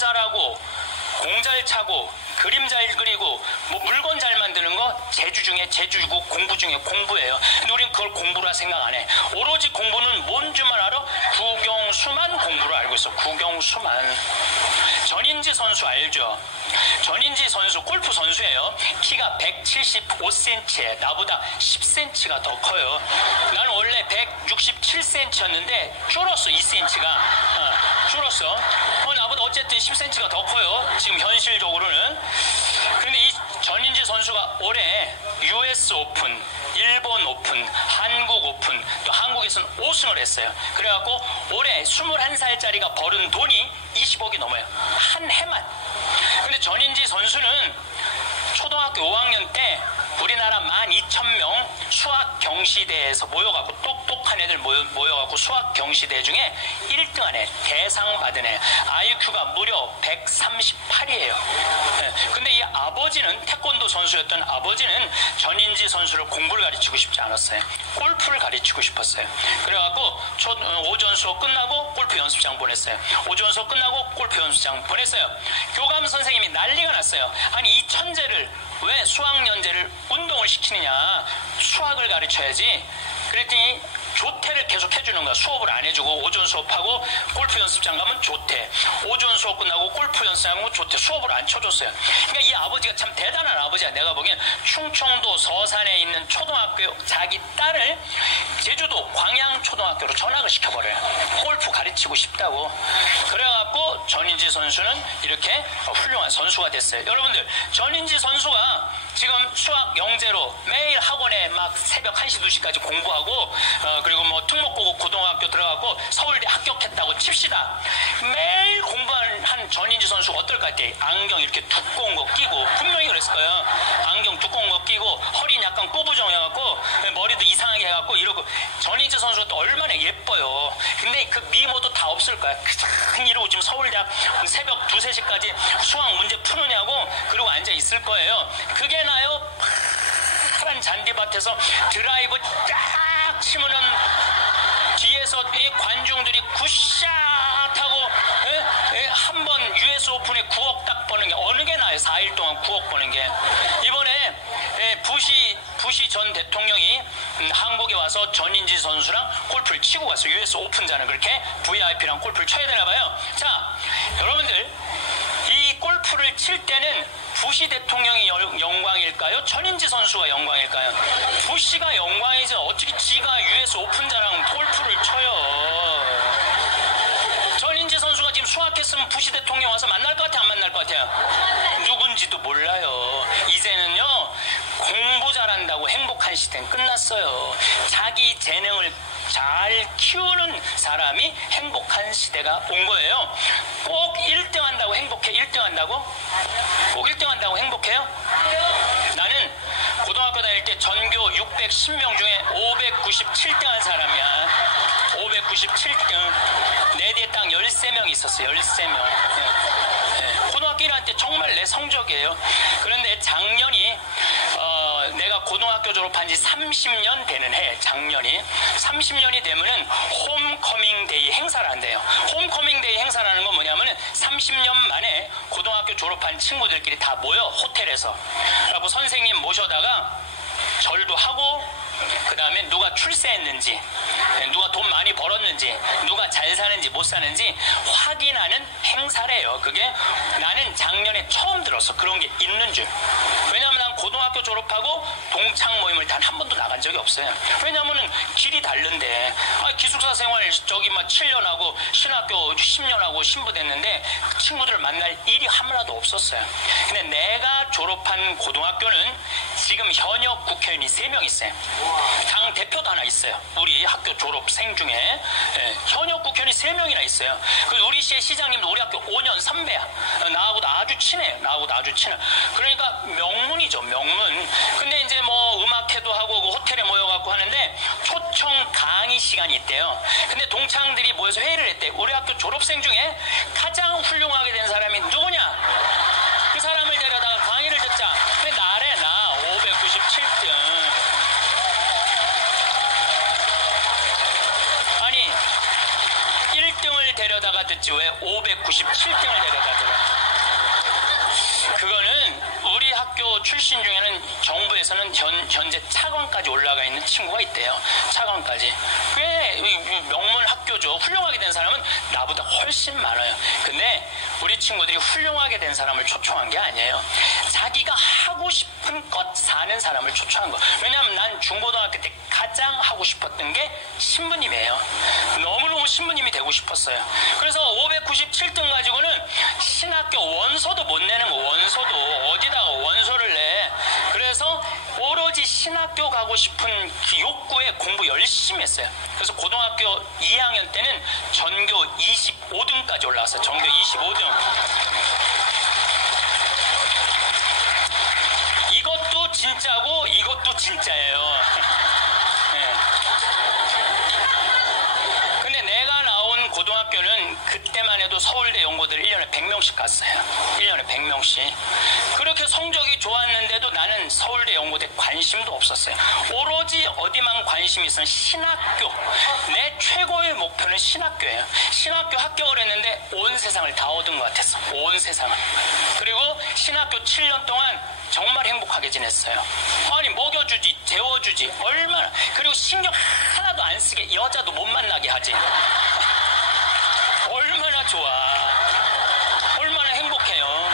잘하고 공 잘 차고 그림 잘 그리고 뭐 물건 잘 만드는 거 재주 중에 재주고 공부 중에 공부예요. 근데 우리는 그걸 공부라 생각 안 해. 오로지 공부는 뭔 줄만 알아? 국영수만 공부를 알고 있어. 국영수만. 전인지 선수 알죠? 전인지 선수 골프 선수예요. 키가 175cm에 나보다 10cm가 더 커요. 나는 원래 167cm였는데 줄었어. 2cm가 줄었어. 나보다 어쨌든 10cm가 더 커요. 지금 현실적으로는. 그런데 이 전인지 선수가 올해 US 오픈, 일본 오픈, 한국 오픈, 또 한국에서는 5승을 했어요. 그래갖고 올해 21살짜리가 벌은 돈이 20억이 넘어요. 한 해만. 근데 전인지 선수는 초등학교 5학년 때 우리나라 12,000명 수학 경시대에서 모여갖고 똑똑한 애들 모여갖고 수학 경시대 중에 1등한 애, 대상 받은 애. IQ가 무려 138이에요. 근데 이 아버지는 태권도 선수였던 아버지는 전인지 선수를 공부를 가르치고 싶지 않았어요. 골프를 가르치고 싶었어요. 그래갖고 오전 수업 끝나고 골프 연습장 보냈어요. 오전 수업 끝나고 골프 연습장 보냈어요. 교감 선생님이 난리가 났어요. 아니 이 천재를 왜 수학연재를 운동을 시키느냐, 수학을 가르쳐야지. 그랬더니 조퇴를 계속 해주는 거야. 수업을 안 해주고 오전 수업하고 골프 연습장 가면 조퇴, 오전 수업 끝나고 골프 연습장 가면 조퇴. 수업을 안 쳐줬어요. 그러니까 이 아버지가 참 대단한 아버지야. 내가 보기엔 충청도 서산에 있는 초등학교 자기 딸을 제주도 광양초등학교로 전학을 시켜버려요. 골프 가르치고 싶다고. 그래갖고 전인지 선수는 이렇게 훌륭한 선수가 됐어요. 여러분들, 전인지 선수가 지금 수학 영재로 매일 학원에 막 새벽 1시, 2시까지 공부하고 그리고 뭐 특목고급 고등학교 들어가고 서울대 합격했다고 칩시다. 매일 공부한 전인지 선수 어떨 것 같아요? 안경 이렇게 두꺼운 거 끼고, 분명히 그랬을 거예요. 안경 두꺼운 거 끼고 허리는 약간 꼬부정해갖고 머리도 이상하게 해갖고 이러고. 전인지 선수가 또 얼마나 예뻐요. 근데 그 미모도 다 없을 거야. 그냥 이러고 지금 서울대학 새벽 2, 3시까지 수학 문제 푸느냐고 그러고 앉아 있을 거예요. 그게 나요? 파란 잔디밭에서 드라이브 쫙 치면은 뒤에서 이 관중들이 굿샷 하고 한 번 US 오픈에 9억 딱 버는 게 어느 게 나아요? 4일 동안 9억 버는 게. 이번에 부시 전 대통령이 한국에 와서 전인지 선수랑 골프를 치고 갔어요. US 오픈자는 그렇게 VIP랑 골프를 쳐야 되나 봐요. 자, 여러분들, 이 골프를 칠 때는 부시 대통령이 영광일까요? 전인지 선수가 영광일까요? 부시가 영광이죠. 어떻게 지가 US 오픈자랑 골프를 쳐요? 전인지 선수가 지금 수학했으면 부시 대통령 와서 만날 것 같아요? 안 만날 것 같아요? 누군지도 몰라요. 이제는요, 공부 잘한다고 행복한 시대는 끝났어요. 자기 재능을 잘 키우는 사람이 행복한 시대가 온 거예요. 꼭 1등 한다고 행복해? 1등 한다고? 꼭 1등 한다고 행복해요? 나는 고등학교 다닐 때 전교 610명 중에 597등 한 사람이야. 597등. 내 뒤에 딱 13명 있었어요. 13명. 고등학교 1학년 때 정말 내 성적이에요. 그런데 작년이 내가 고등학교 졸업한 지 30년 되는 해, 작년이. 30년이 되면은 홈커밍 데이 행사를 한대요. 홈커밍 데이 행사라는 건 뭐냐면은 30년 만에 고등학교 졸업한 친구들끼리 다 모여, 호텔에서. 그리고 선생님 모셔다가 절도 하고, 그 다음에 누가 출세했는지, 누가 돈 많이 벌었는지, 누가 잘 사는지 못 사는지 확인하는 행사래요. 그게 나는 작년에 처음 들었어. 그런 게 있는 줄. 왜냐하면 난 고등학교 졸업하고 동창 모임을 단 한 번도 나간 적이 없어요. 왜냐하면은 길이 다른데. 기숙사 생활 저기 막 7년 하고 신학교 10년 하고 신부됐는데 친구들을 만날 일이 하나도 없었어요. 근데 내가 졸업한 고등학교는 지금 현역 국회의원이 3명 있어요. 당 대표도 하나 있어요. 우리 학교 졸업생 중에. 현역 국회의원이 3명이나 있어요. 우리 시의 시장님도 우리 학교 5년 선배야. 나하고도 아주 친해요. 나하고도 아주 친해. 그러니까 명문이죠, 명문. 근데 이제 뭐 음악회도 하고 그 호텔에 모여갖고 하는데 초청 강의 시간이 있대요. 근데 동창들이 모여서 회의를 했대. 우리 학교 졸업생 중에 가장 훌륭하게 된 사람이 누구냐? 그 사람을 데려다가 강의를 듣자. 근데 나래, 나 597등. 아니 1등을 데려다가 듣지 왜 597등을 데려다 들어? 출신 중에는 정부에서는 현재 차관까지 올라가 있는 친구가 있대요. 차관까지. 꽤 명문 학교죠. 훌륭하게 된 사람은 나보다 훨씬 많아요. 근데 우리 친구들이 훌륭하게 된 사람을 초청한 게 아니에요. 자기가 하고 싶은 것 사는 사람을 초청한 거. 왜냐하면 난 중고등학교 때 가장 하고 싶었던 게 신부님이에요. 너무너무 신부님이 되고 싶었어요. 그래서 597등 가지고는 신학교 원서도 못 내는 거. 원서도 어디다가 원서를 내. 그래서 오로지 신학교 가고 싶은 그 욕구에 공부 열심히 했어요. 그래서 고등학교 2학년 때는 전교 25등까지 올라왔어요. 전교 25등. 이것도 진짜고 이것도 진짜예요. 네. 근데 내가 나온 고등학교는 그때만 해도 서울대 연고들 1년에 100명씩 갔어요. 1년에 100명씩. 그렇게 성적이 좋았는데도 나는 서울대 연고대 관심도 없었어요. 오로지 어디만 관심이 있으면 신학교. 내 최고의 목표는 신학교예요. 신학교 합격을 했는데 온 세상을 다 얻은 것 같았어. 온 세상을. 그리고 신학교 7년 동안 정말 행복하게 지냈어요. 아니 먹여주지, 재워주지, 얼마나. 그리고 신경 하나도 안 쓰게 여자도 못 만나게 하지. 얼마나 좋아. 얼마나 행복해요.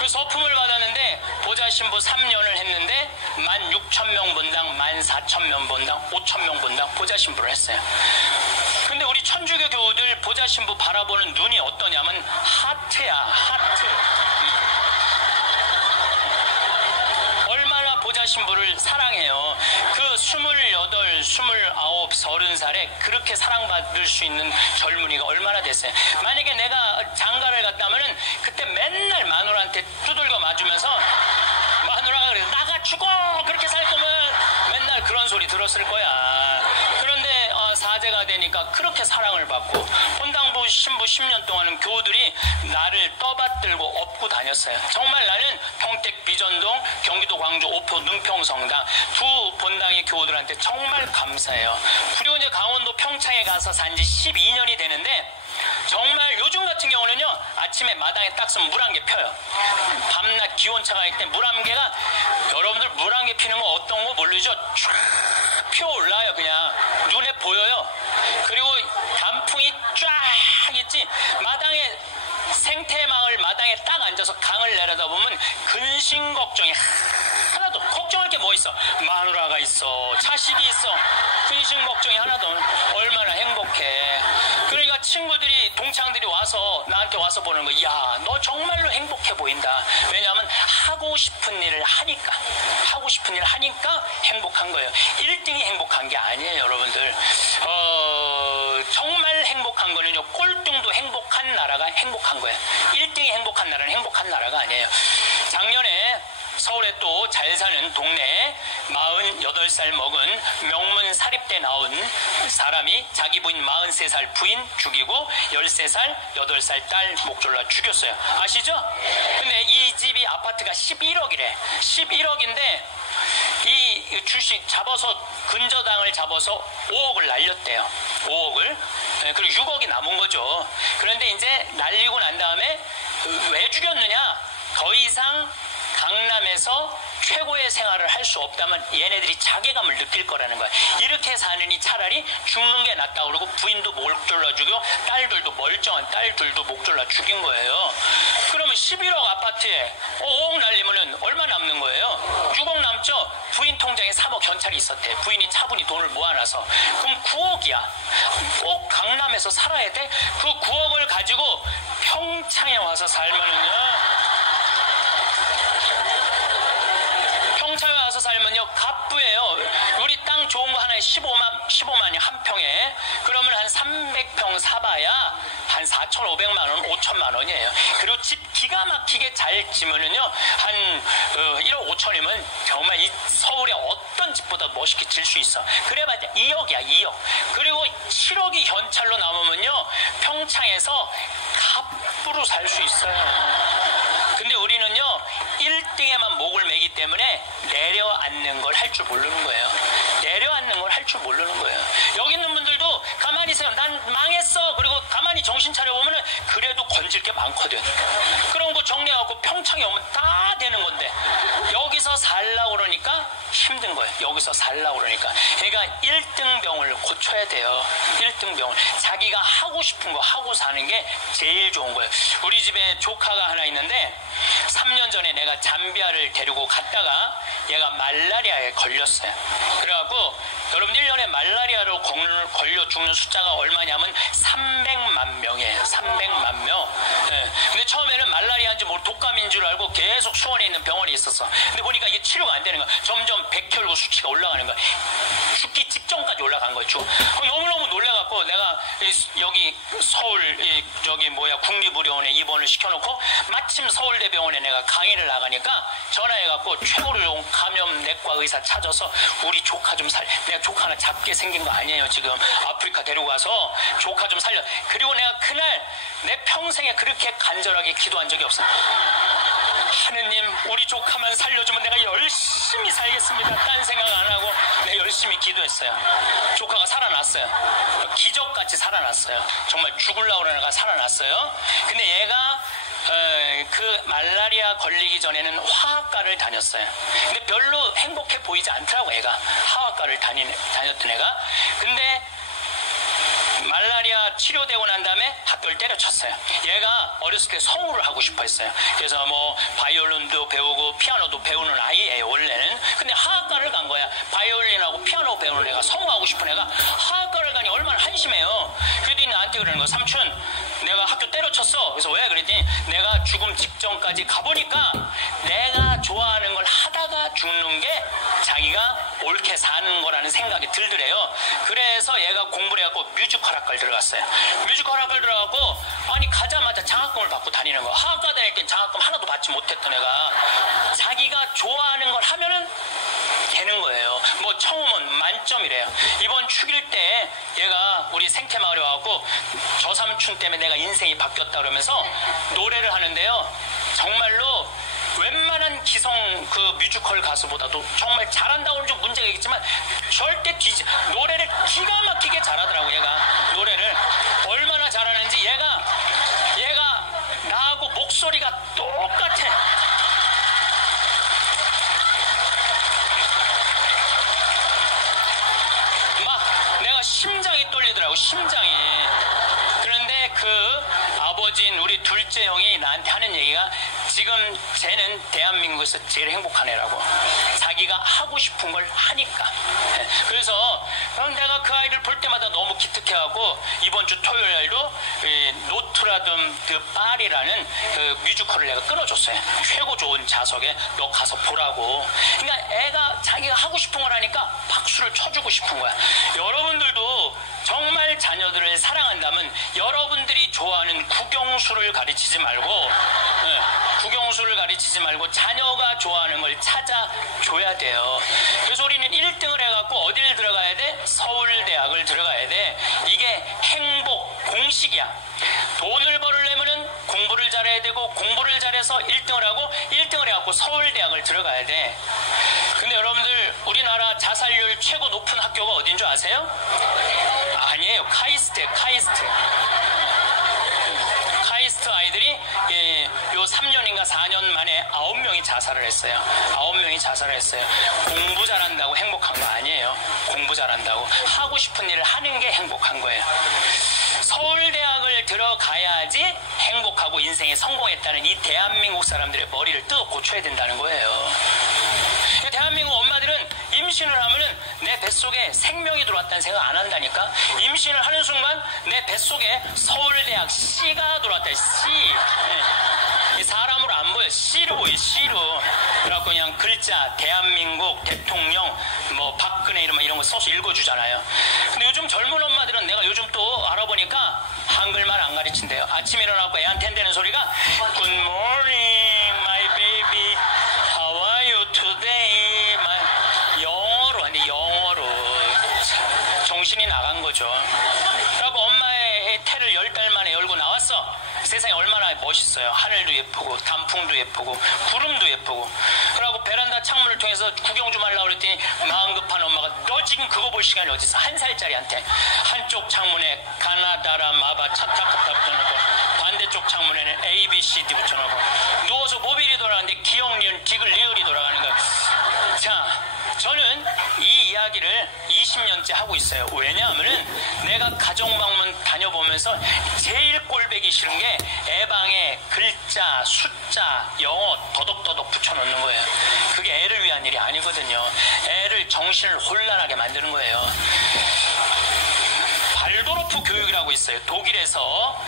그 서품을 받았는데 보좌신부 3년을 했는데 16,000명분당, 14,000명분당, 5,000명분당 보좌신부를 했어요. 근데 우리 천주교 교우들 보좌신부 바라보는 눈이 어떠냐면 하트야, 하트. 얼마나 보좌신부를 사랑해요. 그 28, 29, 30살에 그렇게 사랑받을 수 있는 젊은이가 얼마나 됐어요. 만약에 내가 장가를 갔다면은 그때 맨날 마누라한테 두들겨 맞으면서 마누라가 그래서 나가 죽어 그렇게 살 거면 맨날 그런 소리 들었을 거야. 그런데 사제가 되니까 그렇게 사랑을 받고 혼당부 신부 10년 동안은 교우들이 나를 떠받들고 업고 다녔어요. 정말 나는 평택 비전동, 경기도 광주 오포 능평성당 두 본당의 교우들한테 정말 감사해요. 그리고 이제 강원도 평창에 가서 산 지 12년이 되는데 정말 요즘 같은 경우는요 아침에 마당에 딱 서면 물 한 개 펴요. 밤낮 기온차가 있을 때 물 한 개가 여러분들 물 한 개 피는 거 어떤 거 모르죠? 쫙 피어올라요. 그냥 눈에 보여요. 그리고 단풍이 쫙 있지. 마당에 생태마을 마당에 딱 앉아서 강을 내려다보면 근심 걱정이 하나도 걱정할 게 뭐 있어. 마누라가 있어, 자식이 있어. 근심 걱정이 하나도 얼마나 행복해. 그러니까 친구들이 동창들이 와서 나한테 와서 보는 거, 야, 너 정말로 행복해 보인다. 왜냐하면 하고 싶은 일을 하니까 행복한 거예요. 1등이 행복한 게 아니에요, 여러분들. 정말 행복한 거는요, 꼴등도 행복한 나라가 행복한 거예요. 1등이 행복한 나라는 행복한 나라가 아니에요. 작년에 서울에 또 잘 사는 동네에 48살 먹은 명문 사립대 나온 사람이 자기 부인 43살 부인 죽이고 13살, 8살 딸 목졸라 죽였어요. 아시죠? 근데 이 집이 아파트가 11억이래. 11억인데 이 주식 잡아서 근저당을 잡아서 5억을 날렸대요. 5억을. 그리고 6억이 남은 거죠. 그런데 이제 날리고 난 다음에 왜 죽였느냐? 더 이상 강남에서 최고의 생활을 할 수 없다면 얘네들이 자괴감을 느낄 거라는 거야. 이렇게 사느니 차라리 죽는 게 낫다 그러고 부인도 목졸라 죽여 딸들도 멀쩡한 딸들도 목졸라 죽인 거예요. 그러면 11억 아파트에 5억 날리면은 얼마 남는 거예요? 6억 남죠? 부인 통장에 3억 현찰이 있었대. 부인이 차분히 돈을 모아놔서. 그럼 9억이야. 꼭 강남에서 살아야 돼? 그 9억을 가지고 평창에 와서 살면은요. 평창에 와서 살면요 갑부예요. 우리 땅 좋은 거 하나에 15만이 한 평에. 그러면 한 300평 사봐야 한 4,500만 원, 5천만 원이에요. 그리고 집 기가 막히게 잘 지면은요 한 1억 5천이면 정말 이 서울의 어떤 집보다 멋있게 질 수 있어. 그래봤자 2억이야 2억. 그리고 7억이 현찰로 남으면요 평창에서 갑부로 살 수 있어요. 근데 우리는요 1등에만 목을 매기 때문에 내려앉는 걸 할 줄 모르는 거예요. 내려앉는 걸 할 줄 모르는 거예요. 여기 있는 분들도 가만히 있어요. 난 망했어. 그리고 가만히 정신 차려보면 그래도 건질 게 많거든. 그런 거 정리해갖고 평창에 오면 다 되는 건데 여기서 살라고 그러니까 힘든 거예요. 여기서 살라고 그러니까. 그러니까 1등병을 고쳐야 돼요. 1등병을. 자기가 하고 싶은 거 하고 사는 게 제일 좋은 거예요. 우리 집에 조카가 하나 있는데 3년 전에 내가 잠비아를 데리고 갔다가 얘가 말라리아에 걸렸어요. 그래갖고 여러분 1년에 말라리아로 걸려 죽는 숫자가 얼마냐면 300만 명이에요. 300만 명. 네. 근데 처음에는 말라리아인지 모르고 독감인 줄 알고 계속 수원에 있는 병원에 있었어. 근데 보니까 이게 치료가 안 되는 거야. 점점 백혈구 수치가 올라가는 거야. 죽기 직전까지 올라간 거죠. 너무너무 놀래갖고 내가 여기 서울 국립의료원에 입원을 시켜놓고 마침 서울대병원에 내가 강의를 나가니까 전화해갖고 최고로 좋은 감염내과 의사 찾아서 우리 조카 좀 내가 조카 하나 작게 생긴 거 아니에요. 지금 아프리카 데리고 가서 조카 좀 살려. 그리고 내가 그날 내 평생에 그렇게 간절하게 기도한 적이 없어. 하느님 우리 조카만 살려주면 내가 열심히 살겠습니다. 딴 생각 안 하고 내가 열심히 기도했어요. 조카가 살아났어요. 기적같이 살아났어요. 정말 죽으려고 그러는 애가 살아났어요. 근데 얘가 그 말라리아 걸리기 전에는 화학과를 다녔어요. 근데 별로 행복해 보이지 않더라고. 애가 화학과를 다녔던 애가. 근데 말라리아 치료되고 난 다음에 학교를 때려쳤어요. 얘가 어렸을 때 성우를 하고 싶어 했어요. 그래서 뭐 바이올린도 배우고 피아노도 배우는 아이예요 원래는. 근데 화학과를 간 거야. 바이올린하고 피아노 배우는 애가 성우하고 싶은 애가 화학과를 가니 얼마나 한심해요. 그랬더니 나한테 그러는 거야. 삼촌 내가 학교 때려쳤어. 그래서 왜? 그랬더니 내가 죽음 직전까지 가보니까 내가 좋아하는 걸 하다가 죽는 게 자기가 옳게 사는 거라는 생각이 들더래요. 그래서 얘가 공부를 해갖고 뮤지컬 학과를 들어갔어요. 뮤지컬 학과를 들어가고 아니 가자마자 장학금을 받고 다니는 거야. 화학과 다닐 땐 장학금 하나도 받지 못했던 애가 자기가 좋아하는 걸 하면은 되는 거예요. 뭐 처음은 만점이래요. 이번 축일 때 얘가 우리 생태마을에 와갖고 저 삼촌 때문에 내가 인생이 바뀌었다 그러면서 노래를 하는데요. 정말로 웬만한 기성 그 뮤지컬 가수보다도 정말 잘한다고 하면 좀 문제가 있겠지만 절대 노래를 기가 막히게 잘하더라고. 얘가 노래를 얼마나 잘하는지 얘가 나하고 목소리가 똑같아. 막 내가 심장이 떨리더라고. 심장이. 그런데 그 아버지인 우리 둘째 형이 나한테 하는 얘기가 지금 쟤는 대한민국에서 제일 행복한 애라고. 자기가 하고 싶은 걸 하니까. 그래서 내가 그 아이를 볼 때마다 너무 기특해하고 이번 주 토요일 날도 노트라듬 드 파리라는 그 뮤지컬을 내가 끊어줬어요. 최고 좋은 좌석에 너 가서 보라고. 그러니까 애가 자기가 하고 싶은 걸 하니까 박수를 쳐주고 싶은 거야. 여러분들도 정말 자녀들을 사랑한다면 여러분들이 좋아하는 국영수를 가르치지 말고 국영수를 가르치지 말고 자녀가 좋아하는 걸 찾아줘야 돼요. 그래서 우리는 1등을 해갖고 어디를 들어가야 돼? 서울대학을 들어가야 돼. 이게 행복 공식이야. 돈을 벌으려면은 공부를 잘해야 되고 공부를 잘해서 1등을 하고 1등을 해갖고 서울대학을 들어가야 돼. 근데 여러분들 우리나라 자살률 최고 높은 학교가 어딘 줄 아세요? 아니에요. 카이스트예요. 카이스트 아이들이 요 3년인가 4년 만에 9명이 자살을 했어요. 9명이 자살을 했어요. 공부 잘한다고 행복한 거 아니에요. 공부 잘한다고 하고 싶은 일을 하는 게 행복한 거예요. 서울대학을 들어가야지 행복하고 인생에 성공했다는 이 대한민국 사람들의 머리를 뜯어 고쳐야 된다는 거예요. 대한민국 엄마들은 임신을 하면은 내 뱃속에 생명이 들어왔다는 생각 안 한다니까. 임신을 하는 순간 내 뱃속에 서울대학 C가 들어왔다. C. 네. 사람으로 안 보여. C로 보여. C로. 그래갖고 그냥 글자 대한민국 대통령 뭐 박근혜 이런 거 써서 읽어주잖아요. 근데 요즘 젊은 엄마들은 내가 요즘 또 알아보니까 한글말 안 가르친대요. 아침에 일어나고 애한테 한다는 소리가 Good morning my baby how are you today 영어로 하는데 영어로 정신이 나간 거죠. 그리고 엄마의 태를 10달 만에 열고 나왔어. 세상이 얼마나 멋있어요. 하늘도 예쁘고 단풍도 예쁘고 구름도 예쁘고. 그러고 베란다 창문을 통해서 구경 좀 하려고 그랬더니 마음 급한 엄마가 너 지금 그거 볼 시간이 어디 있어. 1살짜리한테 한쪽 창문에 가나다라 마바 차타카타 붙여놓고 반대 반대쪽 창문에는 A, B, C, D 붙여놓고 누워서 모빌이 돌아가는데 기억, 리을, 디귿, 리을이 돌아가는 거예요. 자, 저는 이 이야기를 20년째 하고 있어요. 왜냐하면은 내가 가정방문 다녀보면서 제일 꼴보기 싫은 게 애방에 글자, 숫자, 영어 더덕더덕 붙여놓는 거예요. 그게 애를 위한 일이 아니거든요. 애를 정신을 혼란하게 만드는 거예요. 발도르프 교육이라고 있어요. 독일에서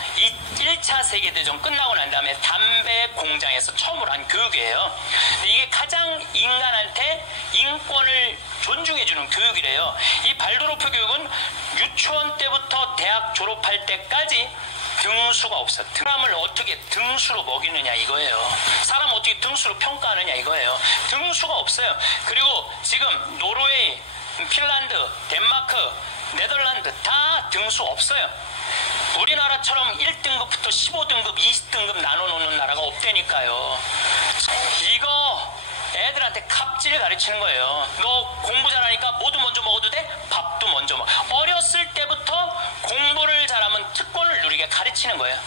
1차 세계대전 끝나고 난 다음에 담배 공장에서 처음으로 한 교육이에요. 근데 이게 가장 인간한테 인권을 존중해주는 교육이래요. 이 발도르프 교육은 유치원 때부터 대학 졸업할 때까지 등수가 없어. 사람을 어떻게 등수로 먹이느냐 이거예요. 사람 어떻게 등수로 평가하느냐 이거예요. 등수가 없어요. 그리고 지금 노르웨이, 핀란드, 덴마크, 네덜란드 다 등수 없어요. 우리나라처럼 1등급부터 15등급, 20등급 나눠놓는 나라가 없다니까요. 이거 애들한테 갑질 가르치는 거예요. 너 공부 잘하니까 뭐도 먼저 먹어도 돼? 밥도 먼저 먹어. 어렸을 때부터 공부를 잘하면 특권을 누리게 가르치는 거예요.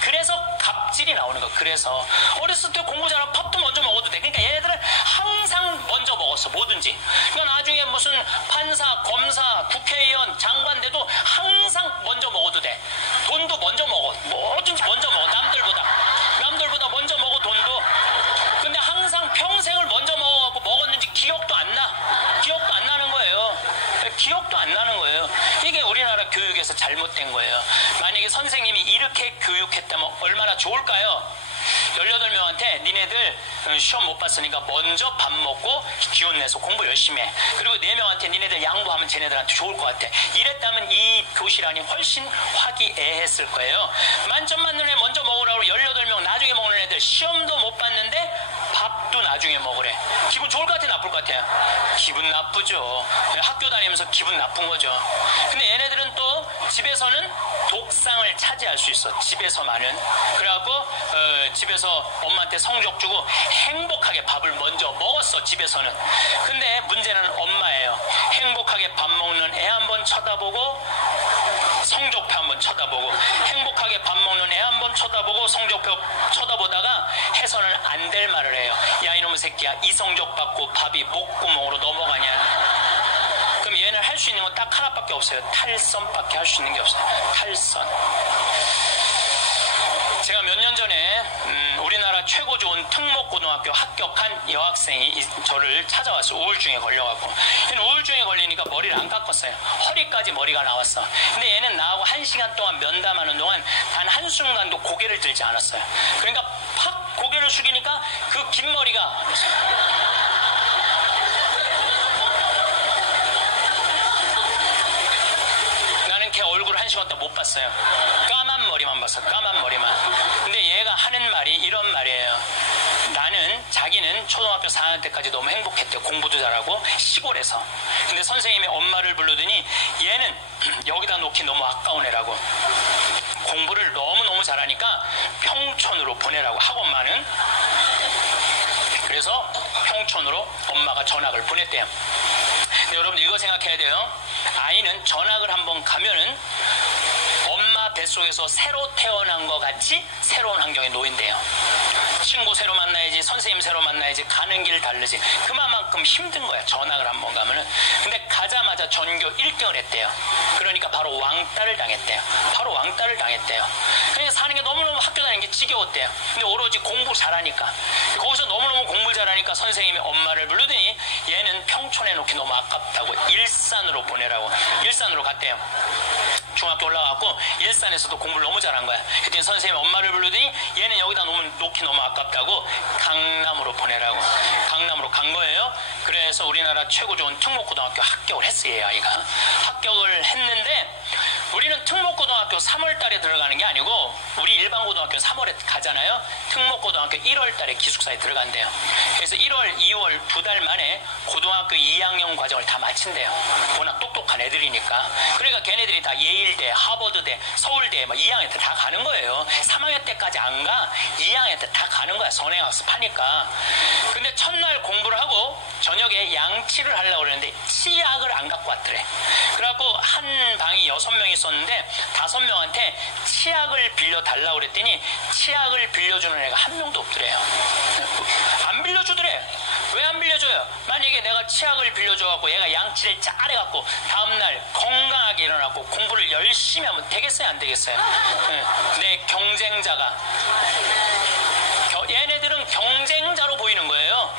그래서 갑질이 나오는 거예요. 그래서 어렸을 때 공부 잘하면 밥도 먼저 먹어도 돼. 그러니까 얘네들은 항상 먼저 먹었어. 뭐든지. 그러니까 나중에 무슨 판사, 검사, 국회의원, 장관 돼도 항상 먼저 먹어도 돼. 돈도 먼저 먹어. 뭐든지 먼저 먹어. 남들보다 먼저 먹어. 돈도. 근데 항상 평생을 먼저 먹어갖고 먹었는지 기억도 안 나는 거예요. 기억도 안 나는 거예요. 이게 우리나라 교육에서 잘못된 거예요. 만약에 선생님이 이렇게 교육했다면 얼마나 좋을까요? 18명한테 니네들 시험 못 봤으니까 먼저 밥 먹고 기운내서 공부 열심히 해. 그리고 4명한테 니네들 양보하면 쟤네들한테 좋을 것 같아. 이랬다면 이 교실 안이 훨씬 화기애애했을 거예요. 만점 맞는 애 먼저 먹으라고 18명 나중에 먹는 애들 시험도 못 봤는데 밥도 나중에 먹으래. 기분 좋을 것 같아, 나쁠 것 같아요? 기분 나쁘죠. 학교 다니면서 기분 나쁜 거죠. 근데 얘네들은 또 집에서는 독상을 차지할 수 있어. 집에서만은. 그래갖고 집에서 엄마한테 성적 주고 행복하게 밥을 먼저 먹었어. 집에서는. 근데 문제는 엄마예요. 행복하게 밥 먹는 애 한번 쳐다보고 성적표 한번 쳐다보고 행복하게 밥 먹는 애 한번 쳐다보고 성적표 쳐다보다가 해서는 안 될 말을 해요. 야 이놈의 새끼야, 이 성적 받고 밥이 목구멍으로 넘어가냐. 그럼 얘는 할 수 있는 건 딱 하나밖에 없어요. 탈선밖에 할 수 있는 게 없어요. 탈선. 제가 몇 년 전에 우리나라 최고 좋은 특목고등학교 합격한 여학생이 저를 찾아왔어요. 우울증에 걸려갖고. 우울증에 걸리니까 머리를 안 깎았어요. 허리까지 머리가 나왔어. 근데 얘는 나하고 1시간 동안 면담하는 동안 단 한순간도 고개를 들지 않았어요. 그러니까 팍 고개를 숙이니까 그 긴 머리가 나는 걔 얼굴을 1시간 동안 못 봤어요. 까만 머리만 봤어. 까만 머리만. 근데 얘가 하는 말이 이런 말이에요. 자기는 초등학교 4학년 때까지 너무 행복했대요. 공부도 잘하고 시골에서. 근데 선생님이 엄마를 부르더니 얘는 여기다 놓기 너무 아까운 애라고. 공부를 너무너무 잘하니까 평촌으로 보내라고, 학원만은. 그래서 평촌으로 엄마가 전학을 보냈대요. 근데 여러분 이거 생각해야 돼요. 아이는 전학을 한번 가면은 엄마 뱃속에서 새로 태어난 것 같이 새로운 환경에 놓인대요. 친구 새로 만나야지, 선생님 새로 만나야지, 가는 길 다르지. 그만큼 힘든 거야, 전학을 한번 가면은. 근데 가자마자 전교 1등을 했대요. 그러니까 바로 왕따를 당했대요. 그냥 사는 게 너무너무 학교 다니는 게 지겨웠대요. 근데 오로지 공부 잘하니까. 거기서 너무너무 공부를 잘하니까 선생님이 엄마를 부르더니 얘는 평촌에 놓기 너무 아깝다고 일산으로 보내라고. 일산으로 갔대요. 중학교 올라가고 일산에서도 공부를 너무 잘한 거야. 그랬더니 선생님이 엄마를 부르더니 얘는 여기다 놓기 너무 아깝다고 강남으로 보내라고. 강남으로 간 거예요. 그래서 우리나라 최고 좋은 특목고등학교 합격을 했어요. 얘 아이가. 합격을 했는데 우리는 특목고등학교 3월 달에 들어가는 게 아니고 우리 일반고등학교 3월에 가잖아요. 특목고등학교 1월 달에 기숙사에 들어간대요. 그래서 1월, 2월 2달 만에 고등학교 2학년 과정을 다 마친대요. 워낙 똑똑한 애들이니까. 그러니까 걔네들이 다 예일대, 하버드대, 서울대 막 2학년 때 다 가는 거예요. 3학년 때까지 안 가. 2학년 때 다 가는 거야. 선행학습 하니까. 근데 첫날 공부를 하고 저녁에 양치를 하려고 그랬는데 치약을 안 갖고 왔더래. 그래갖고 한 방이 6명이 있었는데 5명한테 치약을 빌려달라고 그랬더니 치약을 빌려주는 애가 한 명도 없더래요. 안 빌려주더래. 왜 안 빌려줘요? 만약에 내가 치약을 빌려줘갖고 얘가 양치를 잘해갖고 다음날 건강하게 일어나고 공부를 열심히 하면 되겠어요? 안 되겠어요? 내 경쟁자가 얘네들은 경쟁자로 보이는 거예요.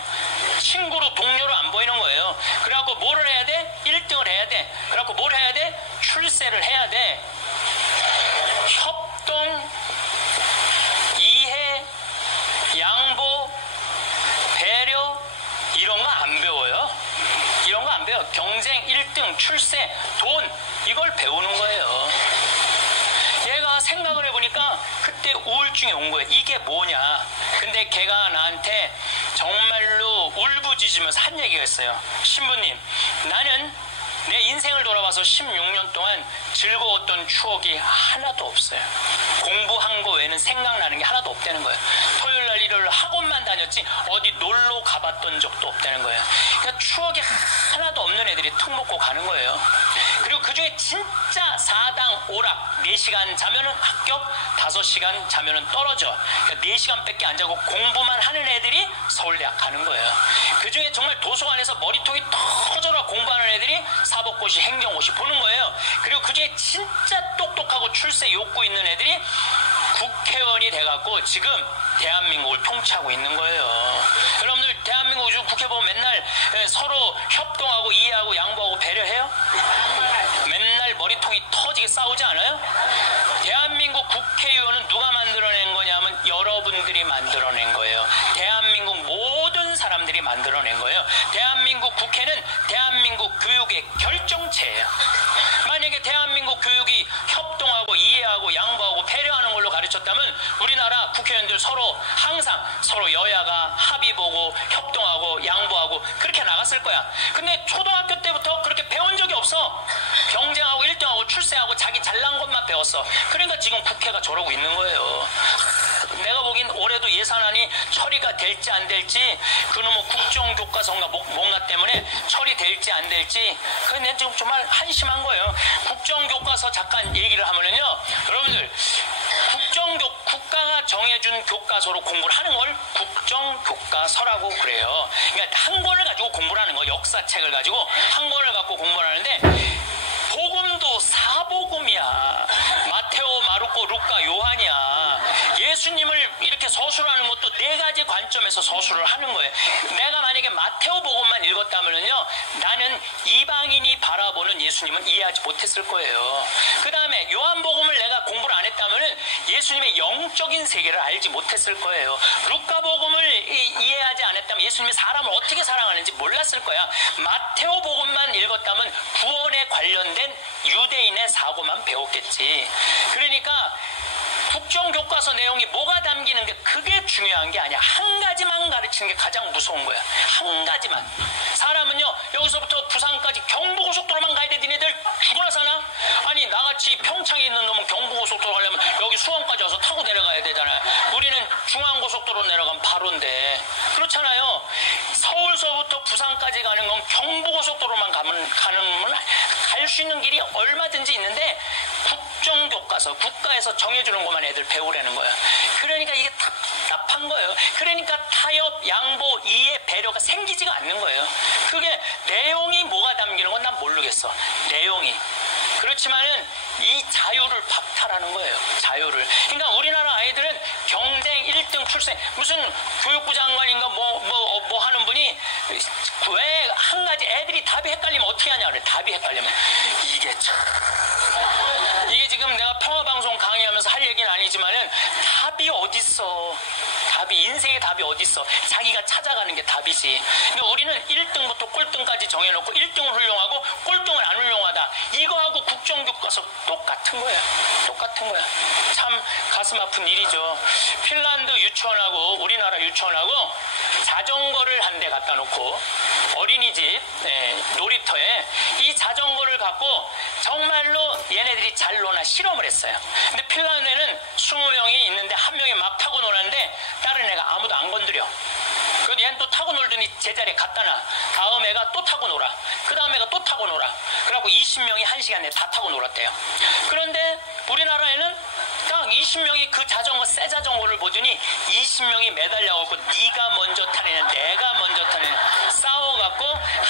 친구로 동료로 안 보이는 거예요. 그래갖고 뭐를 해야 돼? 1등을 해야 돼. 그래갖고 뭘 해야 돼? 출세를 해야 돼. 협동, 이해, 양보, 배려 이런 거 안 배워요. 이런 거 안 배워요. 경쟁, 1등, 출세, 돈 이걸 배우는 거예요. 얘가 생각을 해보니까 그때 우울증이 온 거예요. 이게 뭐냐. 근데 걔가 나한테 정말로 울부짖으면서 한 얘기가 있어요. 신부님, 나는 내 인생을 돌아봐서 16년 동안 즐거웠던 추억이 하나도 없어요. 공부한 거 외에는 생각나는 게 하나도 없다는 거예요. 토요일 날 일요일 학원만 다녔지 어디 놀러 가봤던 적도 없다는 거예요. 그러니까 추억이 하나도 없는 애들이 턱 먹고 가는 거예요. 그리고 그중에 진짜 사당 오락 4시간 자면은 합격, 5시간 자면은 떨어져. 그러니까 4시간밖에 안 자고 공부만 하는 애들이 서울대학 가는 거예요. 그중에 정말 도서관에서 머리통이 터져라 공부하는 애들이 사법고시, 행정고시 보는 거예요. 그리고 그중에 진짜 똑똑하고 출세 욕구 있는 애들이 국회의원이 돼갖고 지금 대한민국을 통치하고 있는 거예요. 여러분들 대한민국 요즘 국회 보면 맨날 서로 협동하고 이해하고 양보하고 배려해요? 맨날 머리통이 터지게 싸우지 않아요? 대한민국 국회의원은 누가 만들어낸 거냐면 여러분들이 만들어낸 거예요. 대한민국 모든 사람들이 만들어낸 거예요. 대한민국 국회는 대한민국 교육의 결정체예요. 만약에 대한민국 교육이 협동하고 이해하고 양보하고 배려하는 걸로 가르쳤다면 우리나라 국회의원들 항상 서로 여야가 합의 보고 협동하고 양보하고 그렇게 나갔을 거야. 근데 초등학교 때부터 그렇게 배운 적이 없어. 경쟁하고 1등하고 출세하고 자기 잘난 것만 배웠어. 그러니까 지금 국회가 저러고 있는 거예요. 내가 보기엔 올해도 예산안이 처리가 될지 안 될지 그놈의 국정교과서인가 뭔가 때문에 처리될지 안 될지 근데 지금 정말 한심한 거예요. 국정교과서 잠깐 얘기를 하면은요, 여러분들 국가가 정해준 교과서로 공부를 하는 걸 국정교과서라고 그래요. 그러니까 한 권을 가지고 공부를 하는 거, 역사책을 가지고 한 권을 갖고 공부를 하는데 복음도 사복음이야. 마테오, 마르코, 루카, 요한이야. 예수님을 이렇게 서술하는 것도 4가지 관점에서 서술을 하는 거예요. 내가 만약에 마테오 복음만 읽었다면요, 나는 이방인이 바라보는 예수님은 이해하지 못했을 거예요. 그 다음에 요한 복음을 내가 공부를 안 했다면은 예수님의 영적인 세계를 알지 못했을 거예요. 루카 복음을 이해하지 않았다면 예수님이 사람을 어떻게 사랑하는지 몰랐을 거야. 마테오 복음만 읽었다면 구원에 관련된 유대인의 사고만 배웠겠지. 그러니까 국정교과서 내용이 뭐가 담기는 게 그게 중요한 게 아니야. 한 가지만 가르치는 게 가장 무서운 거야. 한 가지만. 사람은요, 여기서부터 부산까지 경부고속도로만 가야 돼. 니네들 죽어나 사나? 아니, 나같이 평창에 있는 놈은 경부고속도로 가려면 여기 수원까지 와서 타고 내려가야 되잖아요. 우리는 중앙고속도로 내려가면 바로인데. 그렇잖아요. 서울서부터 부산까지 가는 건 경부고속도로만 가는 갈 수 있는 길이 얼마든지 있는데 국정교과서, 국가에서 정해주는 것만 애들 배우라는 거야. 그러니까 이게 답답한 거예요. 그러니까 타협, 양보, 이해, 배려가 생기지가 않는 거예요. 그게 내용이 뭐가 담기는 건 난 모르겠어. 내용이. 그렇지만은 이 자유를 박탈하는 거예요. 자유를. 그러니까 우리나라 아이들은 경쟁 1등 출세, 무슨 교육부 장관인가 뭐 하는 분이 왜 한 가지 애들이 답이 헷갈리면 어떻게 하냐 그래. 답이 헷갈리면 이게 지금 내가 평화방송 강의하면서 할 얘기는 아니지만은 답이 어딨어. 답이, 인생의 답이 어딨어. 자기가 찾아가는 게 답이지. 그러니까 우리는 1등부터 꼴등까지 정해놓고 1등은 훌륭하고 꼴등은 안 훌륭하다. 이거하고 국정교과서 똑같은 거야. 똑같은 거야. 참 가슴 아픈 일이죠. 핀란드 유치원하고 우리나라 유치원하고 자전거를 한 대 갖다 놓고 어린이집 놀이터에 이 자전거를 갖고 정말로 얘네들이 잘 노나 실험을 했어요. 근데 핀란드에는 20명이 있는데 한 명이 막 타고 노는데 다른 애가 아무도 안 건드려. 그래도 얘는 또 타고 놀더니 제자리에 갖다 놔. 다음 애가 또 타고 놀아. 그 다음 애가 또 타고 놀아. 그래갖고 20명이 1시간 내에 다 타고 놀았대요. 그런데 우리나라에는 딱 20명이 그 자전거, 새 자전거를 보더니 20명이 매달려갖고 네가 먼저 타네, 내가 먼저 타네 싸워갖고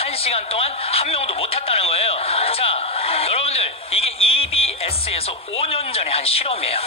1시간 동안 한 명도 못 탔다는 거예요. 자, 여러분들 이게 EBS에서 5년 전에 한 실험이에요.